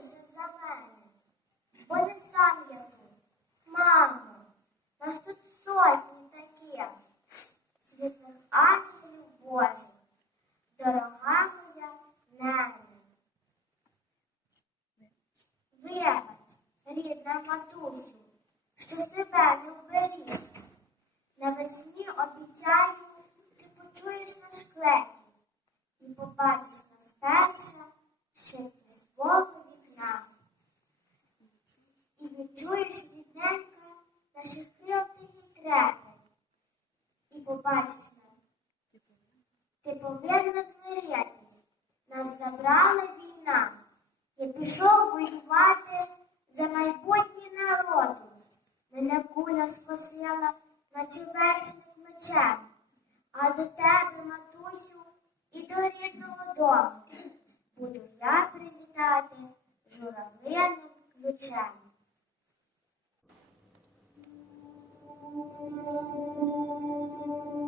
молитися за мене, бо не сам я тут. Мамо, нас тут сотні таких, світлих ангелів Божих, дорога моя неня. Вибач, рідна матусю, що себе не вберіг. Навесні обіцяю, ти почуєш наш клек і побачиш нас перша, ще й свого нам. І відчуєш чуєш, рідненька, наших крил тихий трепет. І побачиш нас. Ти повинна змирятись, Нас забрала війна. Я пішов воювати за майбутні народу. Мене куля спасила, наче вершник мечем, а до тебе, матусю, і до рідного дому. Буду я прилітати журавлиним ключем. Thank you.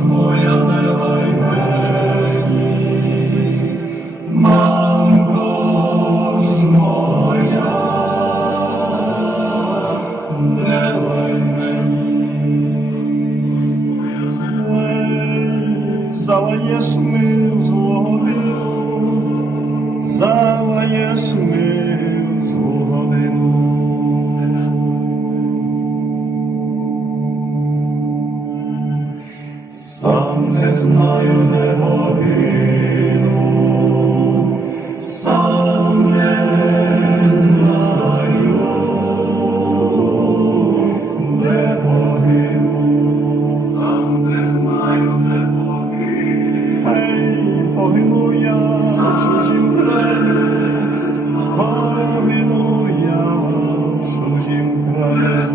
Моя, не лай мені, знаю, де могину, сам не знаю, де могину, сам не знаю, де могину. Гей, погину я в чужім краї, я в чужім краї.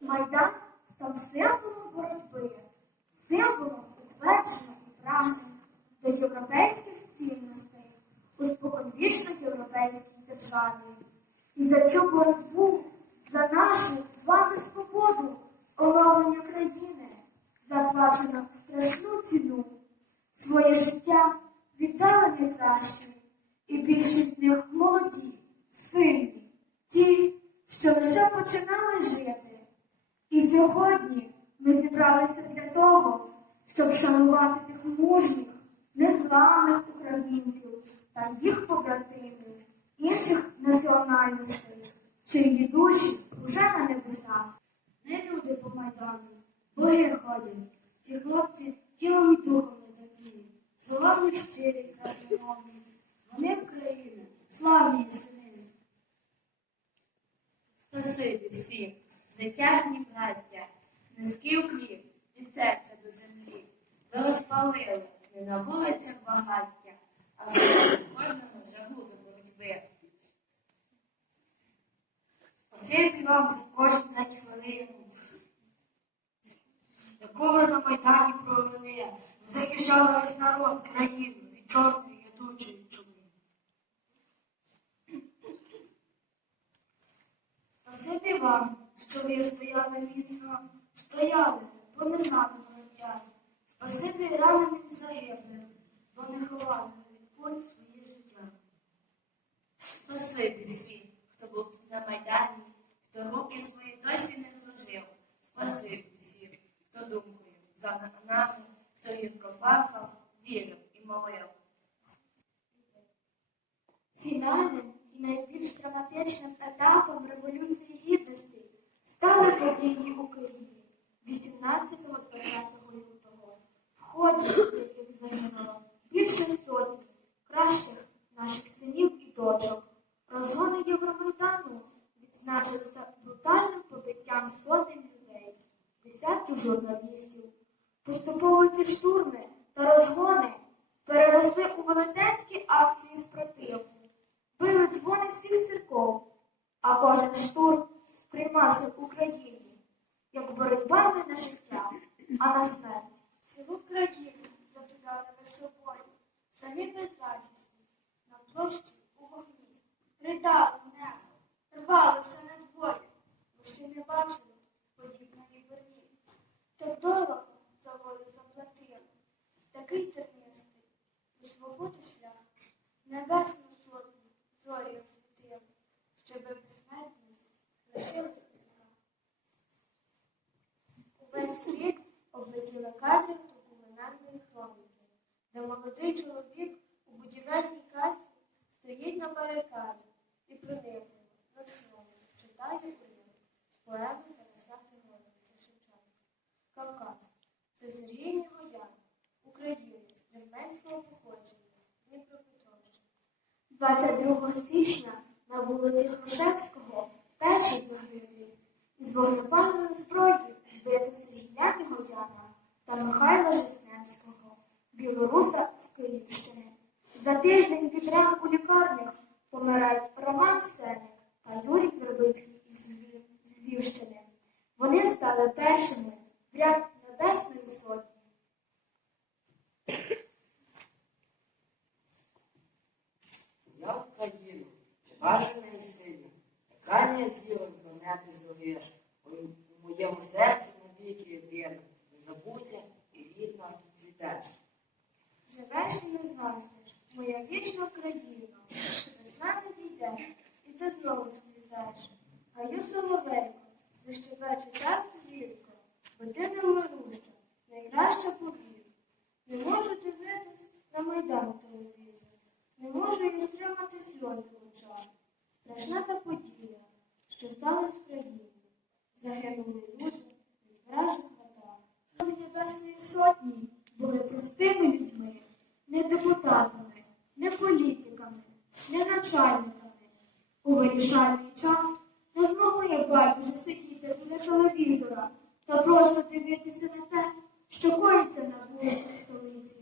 Майдан став символом боротьби, символом утвердження і прагнення до європейських цінностей у споконвічно європейській державі. І за цю боротьбу, за нашу з вами свободу, оновлення країни, заплачено страшну ціну. Своє життя віддали найкращі, і більшість них молоді, сильні, ті, що лише починали жити. І сьогодні ми зібралися для того, щоб шанувати тих мужніх, незламних українців та їх побратимів інших національностей, чиї душі уже на небесах. Не люди по Майдану, боги ходять. Ці хлопці тілом і духом не такі. Слова в них щирі, красномовні. Вони України, славні сини. Спасибі всім, звитягні браття, низький уклін від серця до землі. Ви розпалили не на вулицях багаття, а в серці кожного жагу до боротьби. Спасибі вам за кожну дать хвилину, яку ви на Майдані провели. Ви захищали весь народ, країну від чорної ядучої чуми. Спасибі вам, що ви стояли міцно, стояли, бо не знали вороття. Спасибі раненим загиблим, бо не ховали від пуль своє життя. Спасибі всім, хто був тут на Майдані, хто руки свої досі не зложив. Спасибі всім, хто думкою за нами, хто гірко плакав, вірив і молив. Фінальним і найбільш драматичним етапом Революції Гідності стали події у Києві 18-20 лютого, в ході яких загинуло більше сотні кращих наших синів і дочок. Розгони Євромайдану відзначилися брутальним побиттям сотень людей, десятків журналістів. Поступово ці штурми та розгони переросли у велетенські акції спротиву. Били дзвони всіх церков, а кожен штурм сприймався в Україні як боротьба не на життя, а на смерть. Цілу країну затуляли ви собою, самі беззахисні, на площі у вогні. Ридали небо, рвалися на дворі, бо ще не бачили подібної борні. Так дорого за волю заплатили, такий тернистий, до свободи шлях, небесну молодий чоловік у будівельній касті стоїть на барикаді і принижено над сном читає уривок з поеми Тараса Григоровича Шевченка. Кавказ це Сергій Нігоян, українець вірменського походження, Дніпропетровщини. 22 січня на вулиці Грушевського перший загиблий із вогнепальної зброї вбито Сергія Нігояна та Михайла Жизневського, білоруса з Київщини. За тиждень від ран у лікарнях помирають Роман Сеник та Юрій Вербицький із Львівщини. Вони стали першими в ряд Небесної Сотні. Я Україну, бажана і сильна, яка не зіром до неба зориш, у моєму серці навіки майбутнє і рідна цвітеш. Живеш і не згаснеш, моя вічна Україна, без мене дійде, і ти знову розцвітеш. Гаю соловейко, защебече так звірко, бо ти невмируща, найкраща повір. Не можу дивитись на майдан телевізор, не можу і стримати сльози в очах. Страшна та подія, що сталося в країні. Загинули люди від вражих атак. Люди Небесної Сотні були простими людьми, не депутатами, не політиками, не начальниками. У вирішальний час не змогли байдуже сидіти біля телевізора та просто дивитися на те, що коїться на вулицях столиці.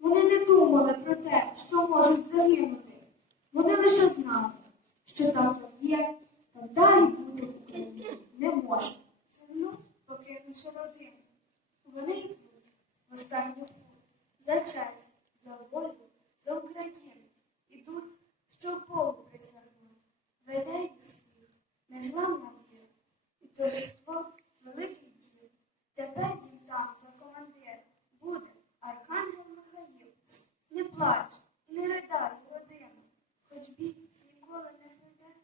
Вони не думали про те, що можуть загинути. Вони лише знали, що там є, так далі бути в Україні не може. Землю покинувши родину. Вони йдуть в останню путь за честь, за волю, за Україну. Ідуть, що Богу присягнуть. Веде їх незламна віра. І торжество великих дів. Тепер дім там за командир буде Архангел Михаїл. Не плач, не ридай, родину, хоч бій ніколи не прийде.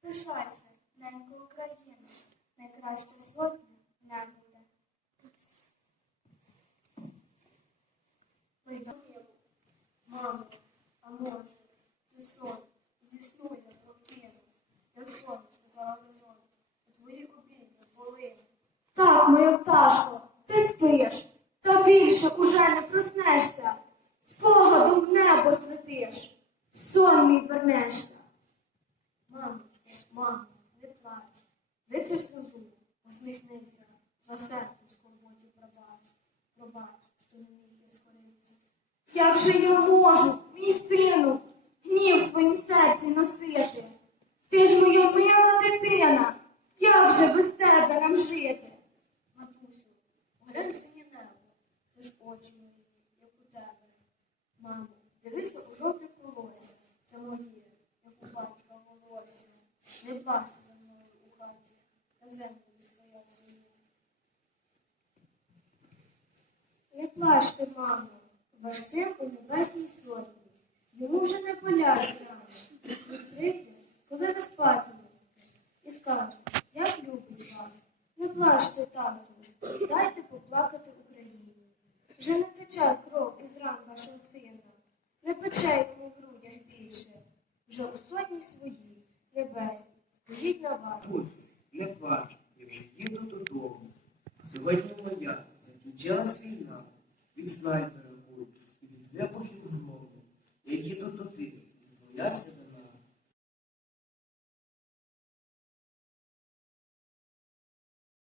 Пишайся, ненько Україна, найкраща сотня не буде. Майдану, мамо, а може, це сон, зі сну я прокину, як сонечко за горизонт, у твої обійми були. Так, моя пташко, ти спиш, та більше уже не проснешся, спогадом в небо злетиш, в сон мій вернешся. Мамочко, мамо, не плач, витрись розум, посміхнися, за серце в скорботі пробач, пробач, що не міг я схоритися. Як же я можу, мій сину, гнів своїм серці носити? Ти ж моя мила дитина, як же без тебе нам жити? Матусю, глянь в синє небо, ти ж очі мої, як у тебе. Мамо, дивися у жовте колосся, це моє, як у батька волосся. Не плачте за мною у хаті, на землю стояв свою. Не плачте, мамо, ваш син у небесній сотні. Йому вже не болять рани. Він прийде, коли ви спатимете, і скаже, як любить вас. Не плачте, тату, дайте поплакати Україні. Вже не тече кров із ран вашого сина, не пече йому в грудях більше. Вже у сотні своїй, небесній, стоїть на вас. Матусю, не плач, я вже їду додому. Сьогодні моя закінчилась війна від снайпера куль, від непохідного, які дотопили, боя себе.